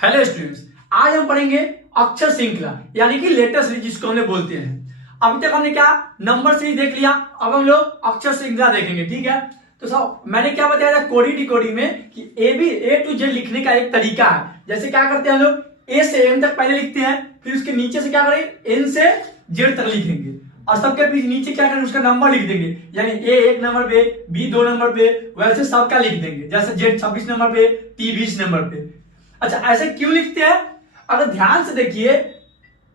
Hello students, आज हम पढ़ेंगे अक्षर श्रृंखला यानी कि लेटर सीरीज जिसको हमने बोलते हैं। अभी तक हमने क्या नंबर सीरीज देख लिया, अब हम लोग अक्षर श्रृंखला देखेंगे। ठीक है, तो सब मैंने क्या बताया था कोडी डिकोडी में कि ए टू जेड लिखने का एक तरीका है। जैसे क्या करते हैं हम लोग ए से एम तक पहले लिखते हैं, फिर उसके नीचे से क्या करेंगे एन से जेड तक लिखेंगे और सबके बीच नीचे क्या करेंगे उसका नंबर लिख देंगे, यानी ए 1 नंबर पे, बी 2 नंबर पे, वैसे सबका लिख देंगे। जैसे जेड 26 नंबर पे, टी 20 नंबर पे। अच्छा, ऐसे क्यों लिखते हैं? अगर ध्यान से देखिए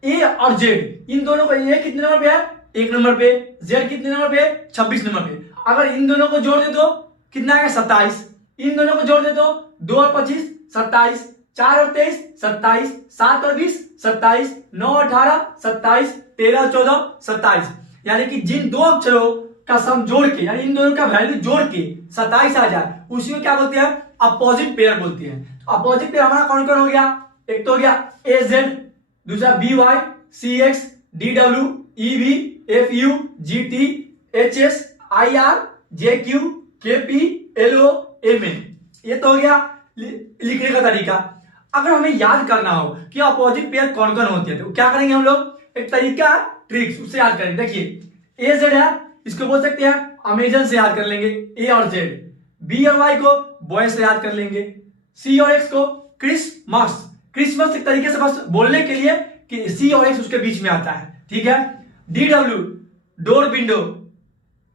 ए और जेड इन दोनों को, ए कितने नंबर पे है 1 नंबर पे, जेड कितने नंबर पे 26 नंबर पे। अगर इन दोनों को जोड़ दे तो कितना आएगा 27। इन दोनों को जोड़ दे तो 2 और 25 27, 4 और 23 27, 7 और 20 27, 9 और 18 27, 13 और 14 27। यानी कि जिन दो अक्षरों का सम जोड़ के यानी इन दोनों का वैल्यू जोड़ के 27 आ जाए उसी को क्या बोलते हैं? अपोजिट पेयर बोलते हैं। अपोजिट पेयर हमारा कौन कौन हो गया? एक तो हो गया ए जेड, दूसरा B Y, C X, D W, E V, F U, G T, H S, I R, J Q, K P, L O, M N. ये तो हो गया लिखने का तरीका। अगर हमें याद करना हो कि अपोजिट पेयर कौन कौन होती है तो क्या करेंगे हम लोग? एक तरीका ट्रिक्स उससे याद करेंगे। देखिए ए जेड है, इसको बोल सकते हैं अमेजन से याद कर लेंगे ए और जेड। बी और वाई को बॉय से याद कर लेंगे। सी और एक्स को क्रिसमस। क्रिसमस एक तरीके से बस बोलने के लिए कि सी और एक्स उसके बीच में आता है। ठीक है, D W door window,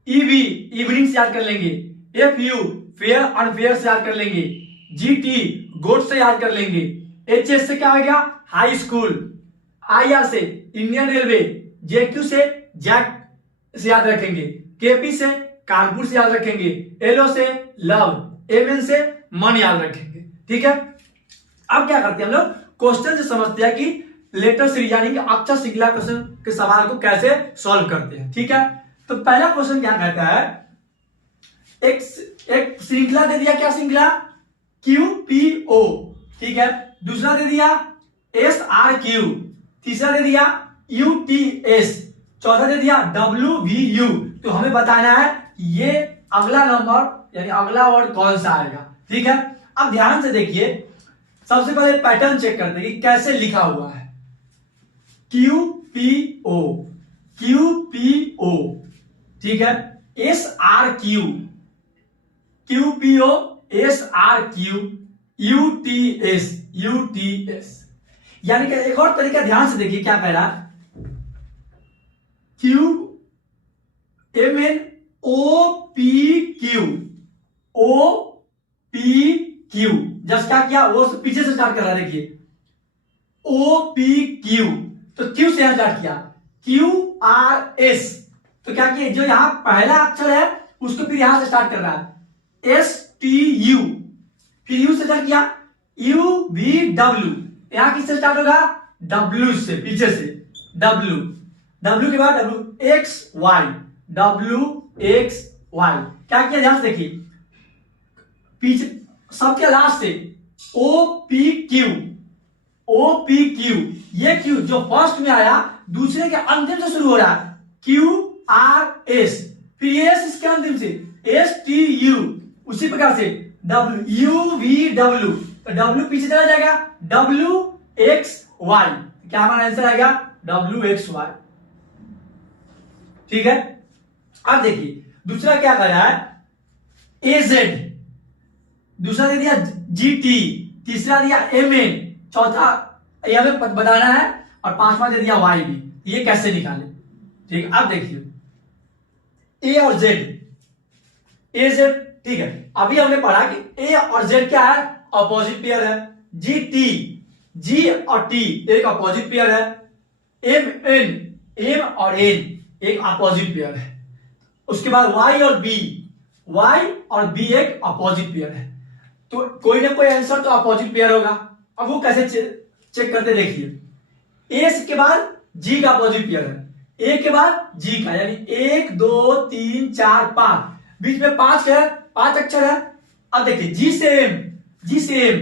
EV evening से याद कर लेंगे। एफ यू फेयर अनफेयर से याद कर लेंगे। जी टी गोट से याद कर लेंगे। एच एस से क्या हो गया? High school. आई आर से इंडियन रेलवे। जे क्यू से जैक से याद रखेंगे। केपी से कानपुर से याद रखेंगे। एलओ से लव, एमएन से मन याद रखेंगे। ठीक है, अब क्या करते हैं हम लोग क्वेश्चन से समझते हैं कि लेटर सीरीज यानी कि अक्षर श्रृंखला क्वेश्चन के सवाल को कैसे सॉल्व करते हैं। ठीक है, तो पहला क्वेश्चन क्या कहता है? एक श्रृंखला दे दिया, क्या श्रृंखला? Q P O. ठीक है, दूसरा दे दिया एस आर क्यू, तीसरा दे दिया यू टी एस, चौथा दे दिया डब्ल्यू वी यू। तो हमें बताना है ये अगला नंबर यानी अगला वर्ड कौन सा आएगा। ठीक है, अब ध्यान से देखिए, सबसे पहले पैटर्न चेक करते हैं कि कैसे लिखा हुआ है। Q P O, Q P O. ठीक है, S R Q, Q P O, S R Q, U T S, U T S. यानी कि एक और तरीका ध्यान से देखिए क्या कह रहा है? Q M N O P Q, O P Q. Just क्या किया? वो पीछे से स्टार्ट कर रहा है। देखिए ओ पी क्यू, तो क्यू से स्टार्ट किया। क्यू आर एस, तो क्या किया? जो यहां पहला अक्षर है उसको फिर यहां से स्टार्ट कर रहा है। एस टी यू, फिर यू से स्टार्ट किया। यू वी डब्ल्यू, यहां किससे स्टार्ट होगा? डब्ल्यू से, पीछे से डब्ल्यू। डब्ल्यू के बाद W X Y, W X Y. क्या किया? ध्यान से देखिए, पीछे सबके लास्ट से O P Q, O P Q. ये क्यू जो फर्स्ट में आया दूसरे के अंतिम से शुरू हो रहा है। क्यू आर एस, फिर एस इसके अंतिम से एस टी यू, उसी प्रकार से डब्ल्यू यू वी डब्ल्यू, तो डब्ल्यू पीछे चला जाएगा। डब्ल्यू एक्स वाई, क्या हमारा आंसर आएगा? W X Y. ठीक है, अब देखिए दूसरा क्या कर रहा है? ए जेड, दूसरा दे दिया जी टी, तीसरा दिया एम एन, चौथा यह हमें बताना है और पांचवा दे दिया वाई भी। ये कैसे निकाले? ठीक है, अब देखिए ए और जेड, ए जेड। ठीक है, अभी हमने पढ़ा कि ए और जेड क्या है? अपोजिट पेयर है। जी टी, जी और टी एक अपोजिट पेयर है। एम एन, एम और एन एक अपोजिट पेयर है। उसके बाद वाई और बी, वाई और बी एक अपोजिट पेयर है। तो कोई ना कोई आंसर तो अपोजिट पेयर होगा। अब वो कैसे चेक करते देखिए। ए के बाद जी का अपोजिट पेयर है, ए के बाद जी का, यानी 1 2 3 4 5, बीच में 5 है, 5 अक्षर है। अब देखिए जी से एम, जी से एम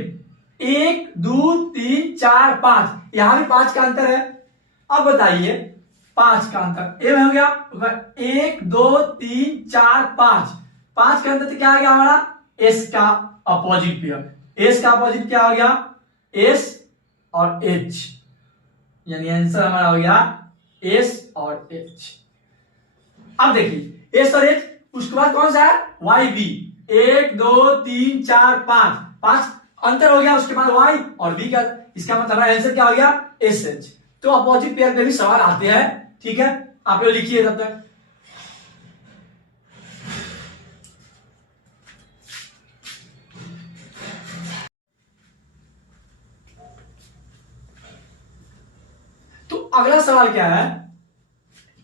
1 2 3 4 5, यहां भी 5 का अंतर है। अब बताइए 5 का अंतर एम हो गया, 1 2 3 4 5, 5 का अंतर तो क्या आ गया हमारा? एस का अपोजिट पेयर। एस का अपोजिट क्या हो गया? एस और एच, यानी आंसर हमारा हो गया एस और एच। अब देखिए एस और एच, उसके बाद कौन सा है वाई बी, 1 2 3 4 5, 5 अंतर हो गया, उसके बाद वाई और बी का, इसका मतलब आंसर क्या हो गया एस एच। तो अपोजिट पेयर पे भी सवाल आते हैं, ठीक है, आप लोग लिखिए तब तक। तो अगला सवाल क्या है,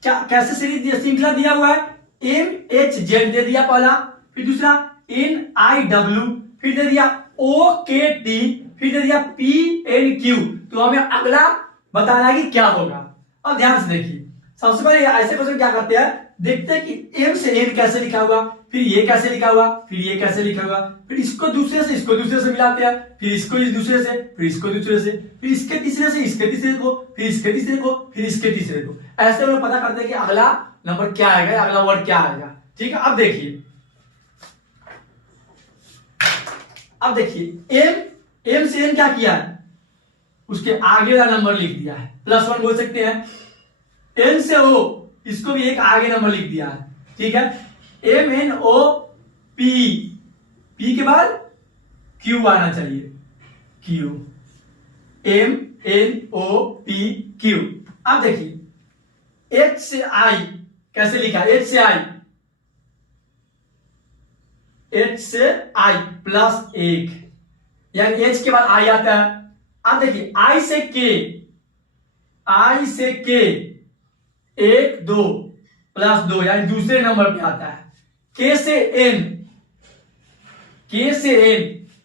क्या कैसे सीरीज श्रृंखला दिया हुआ है, एम एच जेड दे दिया पहला, फिर दूसरा एन आई डब्ल्यू, फिर दे दिया ओ के टी, फिर दे दिया पी एन क्यू। तो हमें अगला बताना है कि क्या होगा। अब ध्यान से देखिए, सबसे पहले ऐसे क्वेश्चन क्या करते हैं, देखते हैं कि एम से एन कैसे लिखा हुआ, फिर ये कैसे लिखा हुआ, फिर ये कैसे लिखा हुआ, फिर इसको दूसरे से इसको दूसरे से मिलाते हैं, फिर इसको इस दूसरे से, फिर इसको दूसरे से, फिर इसके तीसरे से इसके तीसरे को, फिर इसके तीसरे को, फिर इसके तीसरे को। ऐसे हम लोग पता करते हैं कि अगला नंबर क्या आएगा, अगला वर्ड क्या आएगा। ठीक है, अब देखिए, अब देखिए एम से एन क्या किया है, उसके आगे वाला नंबर लिख दिया है, +1 बोल सकते हैं। एन से ओ, इसको भी एक आगे नंबर लिख दिया है, ठीक है। M N O P, P के बाद क्यू आना चाहिए, Q, M N O P Q. अब देखिए एच से आई कैसे लिखा, एच से आई, एच से आई +1, यानी एच के बाद आई आता है। अब देखिए आई से के, आई से के 1 2 +2, यानी दूसरे नंबर पे आता है। के से एन, के से एन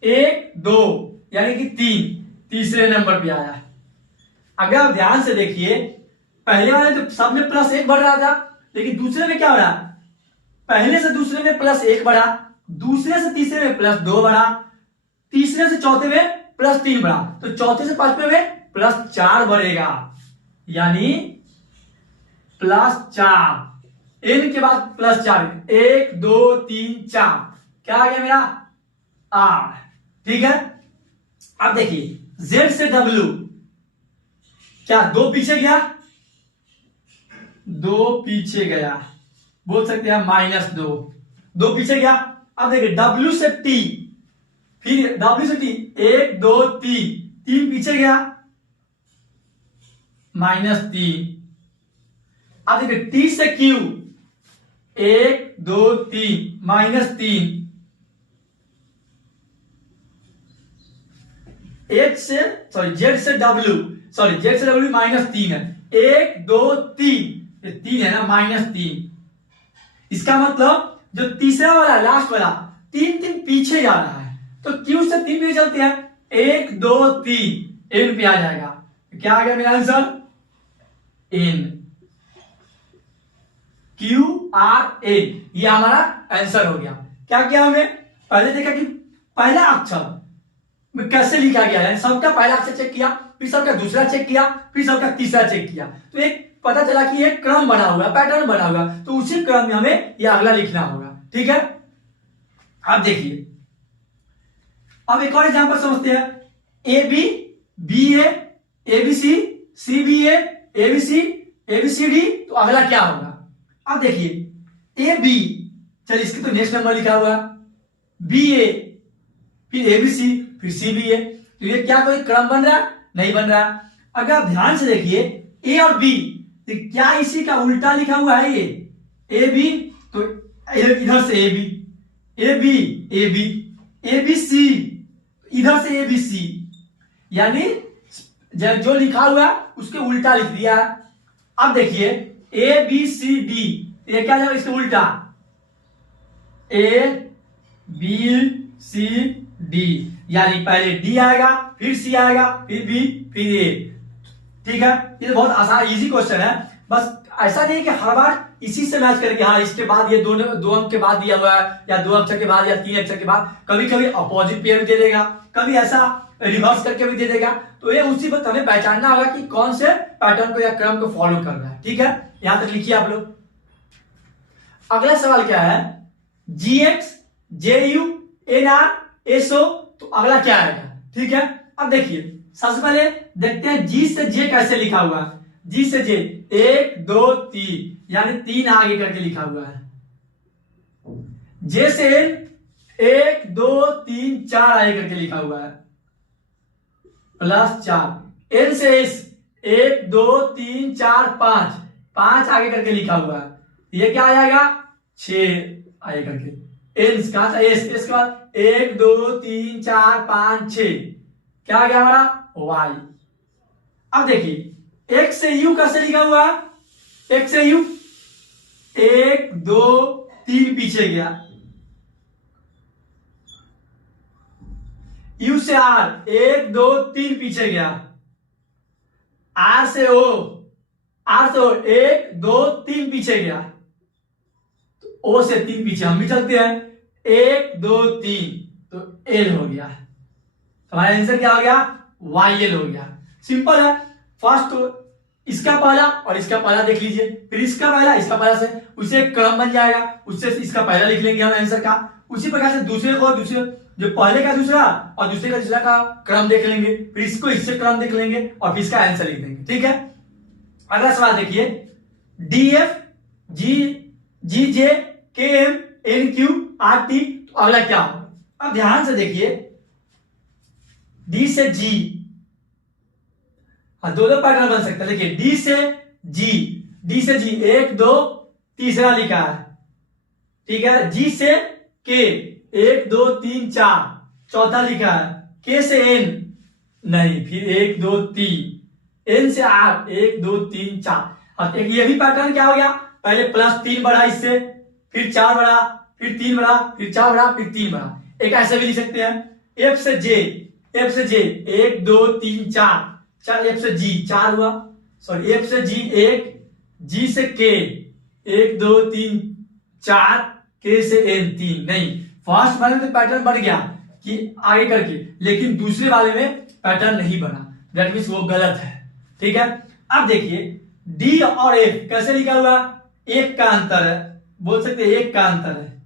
1 2, यानी कि 3, तीसरे नंबर पे आया है। अगर आप ध्यान से देखिए, पहले वाले तो सब में +1 बढ़ रहा था, लेकिन दूसरे में क्या हो रहा है, पहले से दूसरे में +1 बढ़ा, दूसरे से तीसरे में +2 बढ़ा, तीसरे से चौथे में +3 बढ़ा, तो चौथे से पांचवे में +4 बढ़ेगा, यानी +4, एन के बाद +4, 1 2 3 4, क्या आ गया मेरा आर। ठीक है, अब देखिए जेड से डब्ल्यू, क्या 2 पीछे गया, 2 पीछे गया, बोल सकते हैं -2, 2 पीछे गया। अब देखिए डब्ल्यू से टी, फिर डब्ल्यू से टी 1 2 3, 3 पीछे गया, -3। अब देखिए टी से क्यू, 1 2 3, -3। एच से सॉरी जेड से डब्ल्यू, सॉरी जेड से डब्ल्यू -3 है, 1 2 3, ये 3 है ना, -3। इसका मतलब जो तीसरा वाला लास्ट वाला 3 पीछे जा रहा है, तो क्यू से 3 पे चलते हैं, 1 2 3, एन पे आ जाएगा। क्या आ गया मेरा answer, N, Q R N, ये हमारा आंसर हो गया। क्या किया हमने, पहले देखा कि पहला अक्षर में कैसे लिखा गया है, सबका पहला अक्षर चेक किया, फिर सबका दूसरा चेक किया, फिर सबका तीसरा चेक किया, तो एक पता चला कि एक क्रम बना हुआ, पैटर्न बना हुआ, तो उसी क्रम में हमें यह अगला लिखना होगा। ठीक है, अब देखिए, अब एक और एग्जांपल समझते हैं, A B B A B C B A B C D, तो अगला क्या होगा। अब देखिए ए बी, चलिए इसके तो नेक्स्ट नंबर लिखा हुआ, बी ए, फिर ए बी सी, फिर सी बी ए, तो ये क्या कोई क्रम बन रहा, नहीं बन रहा। अगर आप ध्यान से देखिए ए और बी, तो क्या इसी का उल्टा लिखा हुआ है, ये ए बी, तो इधर से A B, A B A B, A B C, इधर से ए बी सी, यानी जो लिखा हुआ है उसके उल्टा लिख दिया। अब देखिए ए बी सी डी, ये क्या जाएगा इसके उल्टा, ए बी सी डी, यानी पहले डी आएगा, फिर सी आएगा, फिर बी, फिर ए। ठीक है, ये बहुत आसान इजी क्वेश्चन है, बस ऐसा नहीं कि हर बार इसी से मैच करके, हाँ इसके बाद ये दो अंक के बाद दिया हुआ है, या 2 अक्षर के बाद, या 3 अक्षर के बाद, कभी कभी अपोजिट पेयर दे देगा, कभी ऐसा रिवर्स करके भी दे देगा, तो ये उसी वक्त हमें पहचानना होगा कि कौन से पैटर्न को या क्रम को फॉलो कर रहा है। ठीक है, यहां तक लिखिए आप लोग। अगला सवाल क्या है, G X J U N R S O, तो अगला क्या आएगा। ठीक है, अब देखिए सबसे पहले देखते हैं जी से जे कैसे लिखा हुआ है। जी से जे 1 2 3 यानी 3 आगे करके लिखा हुआ है। जे से एन 1 2 3 4 आगे करके लिखा हुआ है +4। एन से एस 1 2 3 4 5 आगे करके लिखा हुआ है। ये क्या आ जाएगा 6 आगे करके। एन कहां से एस के बाद 1 2 3 4 5 6 क्या आ गया हमारा वाई। अब देखिए एक्स से यू कैसे लिखा हुआ है। एक्स से यू 1 2 3 पीछे गया। यू से आर 1 2 3 पीछे गया। आर से ओ 1 2 3 पीछे गया। ओ से 3 पीछे हम भी चलते हैं 1 2 3 तो एल हो गया। हमारा आंसर क्या हो गया वाई एल हो गया। सिंपल है। फर्स्ट इसका पहला और इसका पहला देख लीजिए, फिर इसका पहला इसका पहला से उसे एक क्रम बन जाएगा, उससे इसका पहला लिख लेंगे हम आंसर का। उसी प्रकार से दूसरे को दूसरे जो पहले का दूसरा और दूसरे का दूसरा का क्रम देख लेंगे, फिर इसको इससे क्रम देख लेंगे और फिर इसका आंसर लिख देंगे। ठीक है। अगला सवाल देखिए D F G J K M N Q R T. तो अगला क्या होगा अब ध्यान से देखिए डी से जी, हाँ दो पैटर्न बन सकता है। देखिए डी से जी 1 2 तीसरा लिखा है। ठीक है। जी से के 1 2 3 4 चौथा लिखा है। के से एन नहीं, फिर 1 2 3 एन से आर 1 2 3 4। एक ये भी पैटर्न क्या हो गया, पहले +3 बढ़ा इससे, फिर 4 बढ़ा, फिर 3 बढ़ा, फिर 4 बढ़ा, फिर 3 बढ़ा। एक ऐसे भी लिख सकते हैं एफ से जे 1 2 3 4 एफ से जी 4 हुआ। सॉरी एफ से जी 1, जी से के 1 2 3 4, के से एन 3। नहीं, फर्स्ट वाले में तो पैटर्न बढ़ गया कि आगे करके, लेकिन दूसरे वाले में पैटर्न नहीं बना, दैट मीन्स वो गलत है। ठीक है। अब देखिए डी और एफ कैसे लिखा हुआ, एक का अंतर है, बोल सकते हैं एक का अंतर है,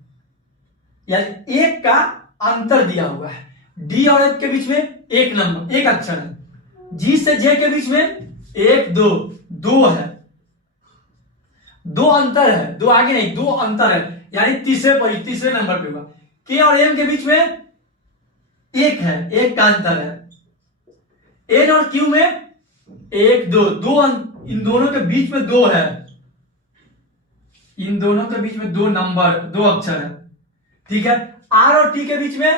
यानी एक का अंतर दिया हुआ है। डी और एफ के बीच में एक नंबर एक अक्षर है। जी से जे के बीच में 1 2 है, 2 अंतर है, 2 आगे नहीं, 2 अंतर है, यानी तीसरे नंबर पे हुआ। के और एम के बीच में एक है, एक का अंतर है। एन और क्यू में 1 2 इन दोनों के बीच में 2 है, इन दोनों के बीच में 2 नंबर 2 अक्षर है। ठीक है। आर और टी के बीच में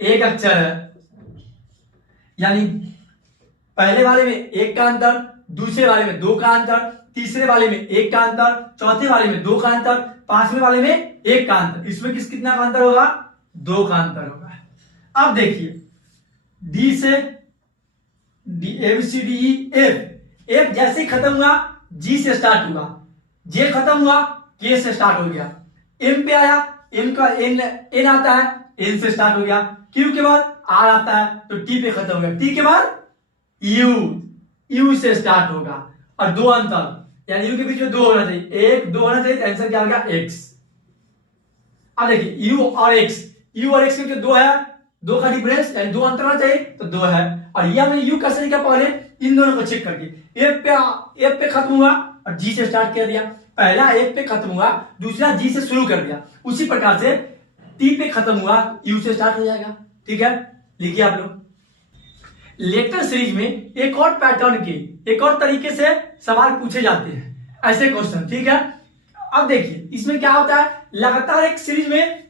एक अक्षर है, यानी पहले वाले में 1 का अंतर, दूसरे वाले में 2 का अंतर, तीसरे वाले में 1 का अंतर, चौथे वाले में 2 का अंतर, पांचवें वाले में 1 का अंतर। इसमें कितना का अंतर होगा, 2 का अंतर होगा। अब देखिए डी से A B C D E F जैसे ही खत्म हुआ जी से स्टार्ट हुआ, जे खत्म हुआ के से स्टार्ट हो गया। एम पे आया, एम का एन आता है, एन से स्टार्ट हो गया। क्यू के बाद आर आता है तो टी पे खत्म हो गया। टी के बाद यू से स्टार्ट होगा और 2 अंतर, यानी यू के बीच में 2 होना चाहिए, 1 2 होना चाहिए, तो आंसर क्या हो गया एक्स। अब देखिए यू और एक्स में 2 है, 2 का डिफरेंस यानी 2 अंतर होना चाहिए तो 2 है। और ये हमने यू कैसे लिखा, पहले इन दोनों को चेक करके एफ पे खत्म हुआ और जी से स्टार्ट कर दिया। पहला एफ पे खत्म हुआ, दूसरा जी से शुरू कर दिया। उसी प्रकार से टी पे खत्म हुआ, यू से स्टार्ट हो जाएगा। ठीक है। लिखिए आप लोग लेक्चर सीरीज में एक और पैटर्न के एक और तरीके से सवाल पूछे जाते हैं, ऐसे क्वेश्चन। ठीक है। अब देखिए इसमें क्या होता है, लगातार एक सीरीज में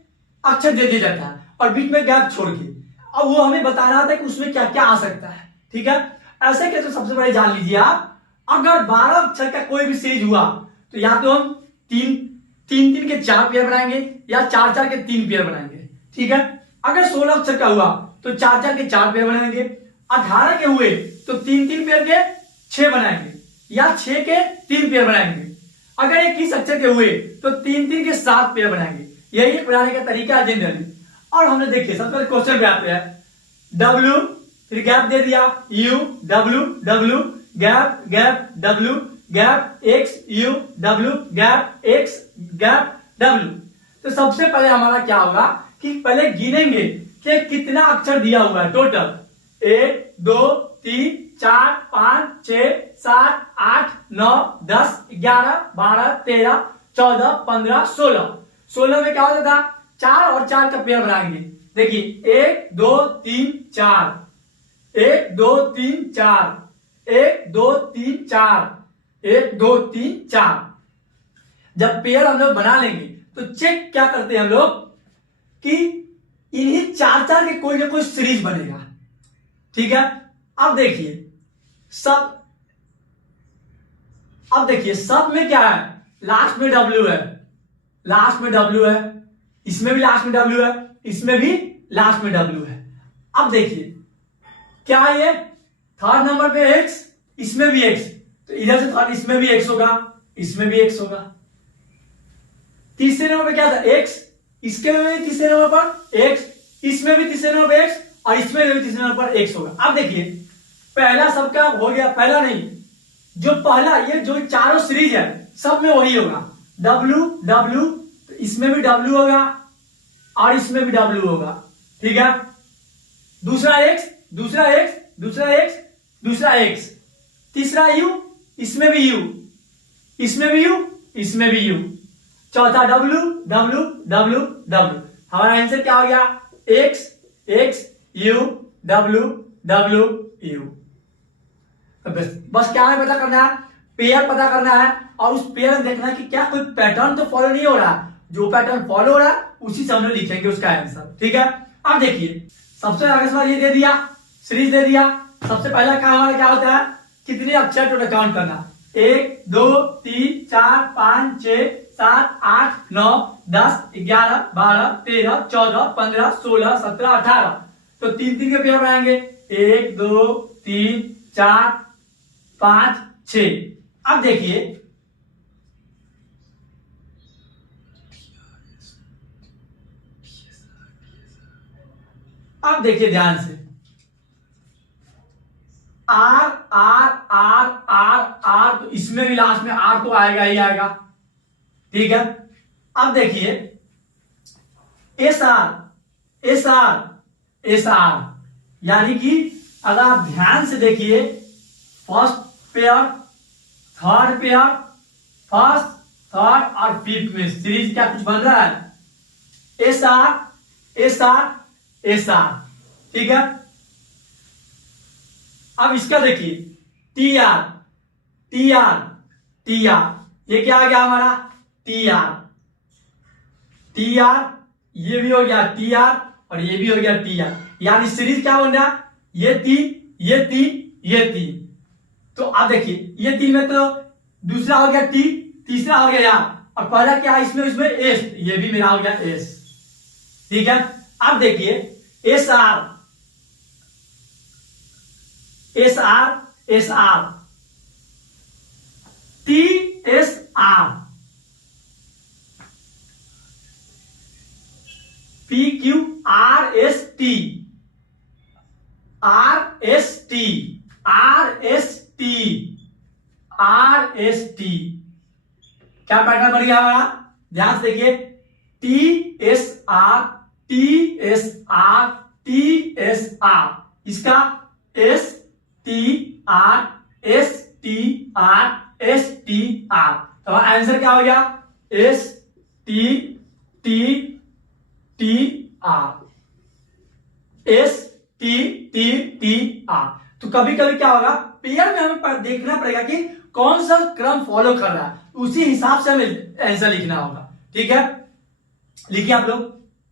अक्षर दे दिया जाता है और बीच में गैप छोड़ के, अब वो हमें बताना था कि उसमें क्या क्या आ सकता है। ठीक है। ऐसे कैसे, सबसे पहले जान लीजिए आप, अगर 12 अक्षर का कोई भी सीरीज हुआ तो या तो हम 3 के 4 पेयर बनाएंगे या 4 के 3 पेयर बनाएंगे। ठीक है। अगर 16 अक्षर का हुआ तो 4 के 4 पेयर बनाएंगे। 18 के हुए तो 3 पेयर के 6 बनाएंगे या 6 के 3 पेयर बनाएंगे। अगर 21 अक्षर के हुए तो 3 के 7 पेयर बनाएंगे। यही बनाने का तरीका है जनरली। और हमने देखिए सबसे पहले क्वेश्चन पे आते हैं, डब्ल्यू फिर गैप दे दिया, U W gap W gap x U W gap x gap W. तो सबसे पहले हमारा क्या होगा कि पहले गिनेंगे कि कितना अक्षर दिया हुआ है टोटल। 1 2 3 4 5 6 7 8 9 10 11 12 13 14 15 16। 16 में क्या होता था, 4 और 4 का पेयर बनाएंगे। देखिए 1 2 3 4, 1 2 3 4, 1 2 3 4, 1 2 3 4। जब पेयर हम लोग बना लेंगे तो चेक क्या करते हैं हम लोग कि इन्हीं 4 के कोई ना कोई सीरीज बनेगा। ठीक है, अब देखिए सब में क्या है, लास्ट में W है, लास्ट में W है, इसमें भी लास्ट में W है, इसमें भी लास्ट में W है। अब देखिए क्या है, ये थर्ड नंबर पे X, इसमें भी X, तो इधर से थर्ड इसमें भी X होगा, इसमें भी X होगा। तीसरे नंबर पे क्या था, X, इसके में भी तीसरे नंबर पर X, इसमें भी तीसरे नंबर पर X, और इसमें भी तीसरे नंबर पर X होगा। अब देखिए पहला सबका हो गया, पहला नहीं, जो पहला ये जो चारों सीरीज है सब में वही होगा, W W, तो इसमें भी W होगा और इसमें भी W होगा। ठीक है, दूसरा X, दूसरा X, दूसरा X, दूसरा X, तीसरा U, इसमें भी U, इसमें भी U, इसमें भी U, चौथा W W W W। हमारा आंसर क्या हो गया, X X U W W U। बस क्या हमें पता करना है, पेयर पता करना है, और उस पेयर में देखना है कि क्या कोई पैटर्न तो फॉलो नहीं हो रहा, जो पैटर्न फॉलो हो रहा है उसी से हम लोग लिखेंगे उसका आंसर। ठीक है, अब देखिए सबसे आगे सवाल ये दे दिया, सीरीज दे दिया। सबसे पहला काम हमारा क्या होता है, कितने अक्षर टोटल काउंट करना, 1 2 3 4 5 6 7 8 9 10 11 12 13 14 15 16 17 18। तो 3 3 के पेयर बनाएंगे, 1 2 3 4 5 6। अब देखिए ध्यान से, R R R R R, तो इसमें भी लास्ट में R तो आएगा ही आएगा। ठीक है, अब देखिए S R S R S are, यानी कि अगर आप ध्यान से देखिए first pair, third pair, first third और फिफ्थ में सीरीज क्या कुछ बन रहा है, S R S R S are. ठीक है, अब इसका देखिए T R T R T R, ये क्या आ गया हमारा टी आर टी आर, ये भी हो गया टी आर और ये भी हो गया टी आर, यानी सीरीज क्या बन रहा, ये तीन ये तीन ये तीन। तो अब देखिए ये तीन में तो दूसरा हो गया टी, तीसरा हो गया यार, और पहला क्या है इसमें एस, ये भी मेरा हो गया एस। ठीक है, अब देखिए S R S R S R, T S R, P Q R S T R S T R S T R S T. क्या पैटर्न बन गया हमारा, ध्यान से देखिए, T S R T S R T S R, इसका S T R S T R S T R. तो answer क्या हो गया, S T T T R, S T T T R. तो कभी कभी क्या होगा, पेयर में हमें देखना पड़ेगा कि कौन सा क्रम फॉलो कर रहा है, उसी हिसाब से हमें आंसर लिखना होगा। ठीक है, लिखिए आप लोग,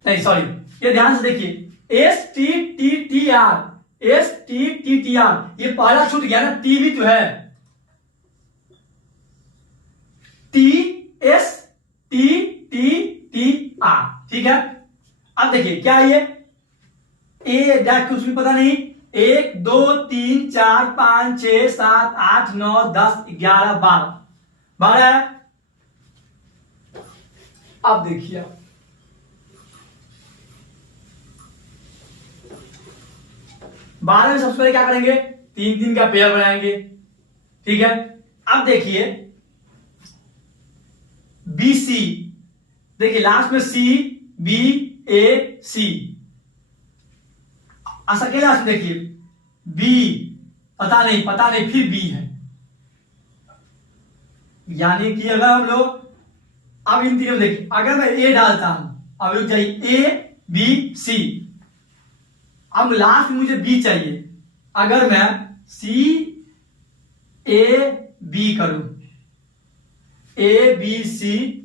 नहीं सॉरी, ये ध्यान से देखिए, S T T T R S T T T are, ये पहला छूट गया ना, टी भी तो है, T S T T T are. ठीक है, अब देखिए क्या है, ये कुछ भी पता नहीं, 1 2 3 4 5 6 7 8 9 10 11 12 12 है। अब देखिए बारह में सबसे पहले क्या करेंगे, 3 3 का पेयर बनाएंगे। ठीक है, अब देखिए बी सी, देखिए लास्ट में सी बी ए सी, ऐसा क्या लास्ट में देखिए बी, पता नहीं फिर बी है। यानी कि अगर हम लोग अब इन तीनों देखिए, अगर मैं ए डालता हूं, अब रुक जाइए, ए बी सी, अब लास्ट में मुझे बी चाहिए। अगर मैं सी ए बी करूं, ए बी सी,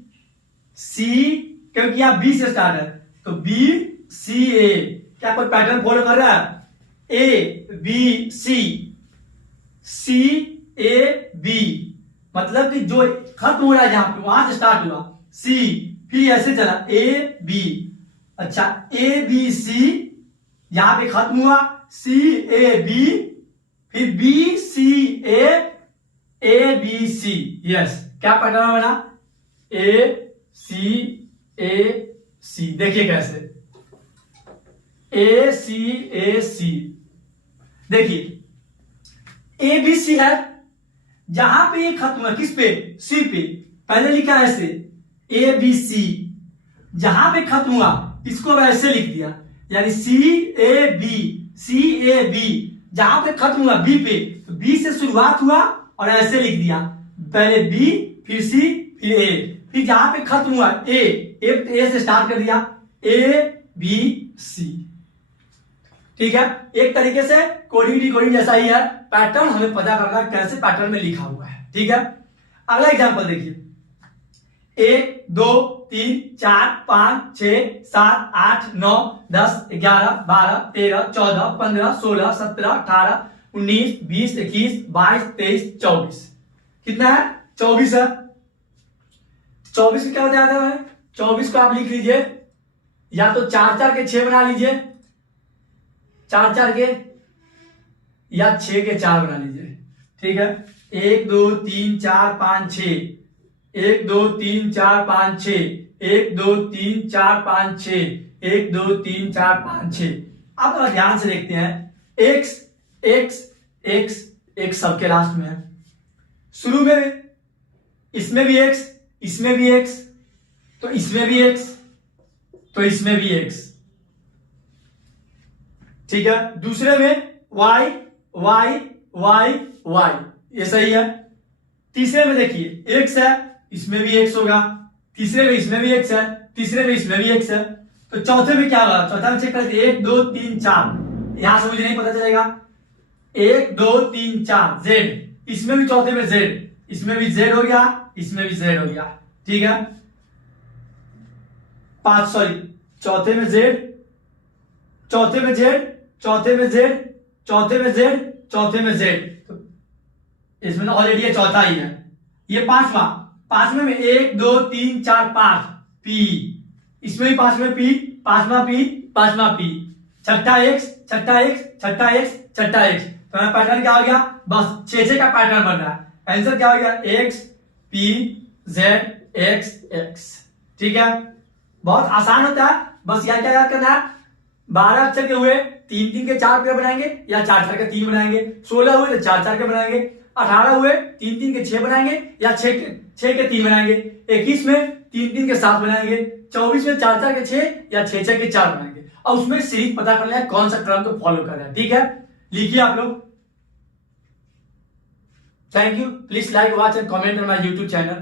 सी क्योंकि यहां बी से स्टार्ट है तो बी सी ए, क्या कोई पैटर्न फॉलो कर रहा है? ए B C, C A B, मतलब कि जो खत्म हो रहा है जहां पे वहां से स्टार्ट हुआ सी, फिर ऐसे चला ए बी, अच्छा ए बी सी यहां पे खत्म हुआ, सी ए बी, फिर B C A B C, yes क्या पैटर्न बना? ए सी, देखिए कैसे ए सी, देखिए ए बी सी है, जहां पे ये खत्म हुआ किस पे? सी पे, पहले लिखा है ऐसे ए बी सी, जहां पे खत्म हुआ इसको ऐसे लिख दिया, यानी सी ए बी, जहां पे खत्म हुआ बी पे, तो बी से शुरुआत हुआ और ऐसे लिख दिया, पहले बी फिर सी फिर ए, फिर जहां पे खत्म हुआ ए से स्टार्ट कर दिया, ए बी सी। ठीक है, एक तरीके से कोडिंग डिकोडिंग जैसा ही है, पैटर्न हमें पता करना कैसे पैटर्न में लिखा हुआ है। ठीक है, अगला एग्जांपल देखिए, 1 2 3 4 5 6 7 8 9 10 11 12 13 14 15 16 17 18 19 20 21 22 23 24, कितना है? 24 है। 24 को क्या बताया था मैंने? 24 को आप लिख लीजिए, या तो 4 4 के 6 बना लीजिए, 4 4 के, या 6 के 4 बना लीजिए। ठीक है, 1 2 3 4 5 6, 1 2 3 4 5 6, 1 2 3 4 5 6, 1 2 3 4 5 6। अब थोड़ा ध्यान से देखते हैं, एक्स एक्स एक्स एक्स सबके लास्ट में है, शुरू में इसमें भी एक्स, इसमें भी एक्स, तो इसमें भी एक्स, तो इसमें भी एक्स। ठीक है, दूसरे में वाई वाई वाई वाई, ये सही है। तीसरे में देखिए एक्स है, इसमें भी एक्स होगा, तीसरे में इसमें भी एक्स है, तीसरे में इसमें भी एक्स है, तो चौथे में क्या होगा? चौथा में चेक करते 1 2 3 4, यहां से मुझे नहीं पता चलेगा, 1 2 3 4 जेड, इसमें भी चौथे में जेड, इसमें भी जेड हो गया, इसमें भी जेड हो गया। ठीक है, चौथे में जेड, चौथे में जेड, चौथे में जेड, चौथे में जेड, चौथे में जेड, तो इसमें ऑलरेडी ये चौथा ही है। ये पांचवा में 1 2 3 4 5 पी, इसमें भी पांचवें पी, पांचवा पी, छठा एक्स, छठा एक्स, छठा एक्स, छठा एक्स, तो पैटर्न क्या हो गया? बस 6 का पैटर्न बन रहा है। आंसर क्या हो गया? X P Z x x. ठीक है, बहुत आसान होता है, बस याद क्या याद करना है, 12 अक्षर के हुए 3 3 के 4 पेयर बनाएंगे, या 4 4 के 3 बनाएंगे, 16 हुए तो 4 4 के बनाएंगे, 18 हुए 3 3 के 6 बनाएंगे, या 6 के 3 बनाएंगे, 21 में 3 3 के 7 बनाएंगे, 24 में 4 4 के 6 या 6 6 के 4 बनाएंगे। और उसमें सीरीज पता करना है कौन सा क्रम को फॉलो कर रहा है। ठीक है, लिखिए आप लोग। Thank you, please like watch and comment on my YouTube channel.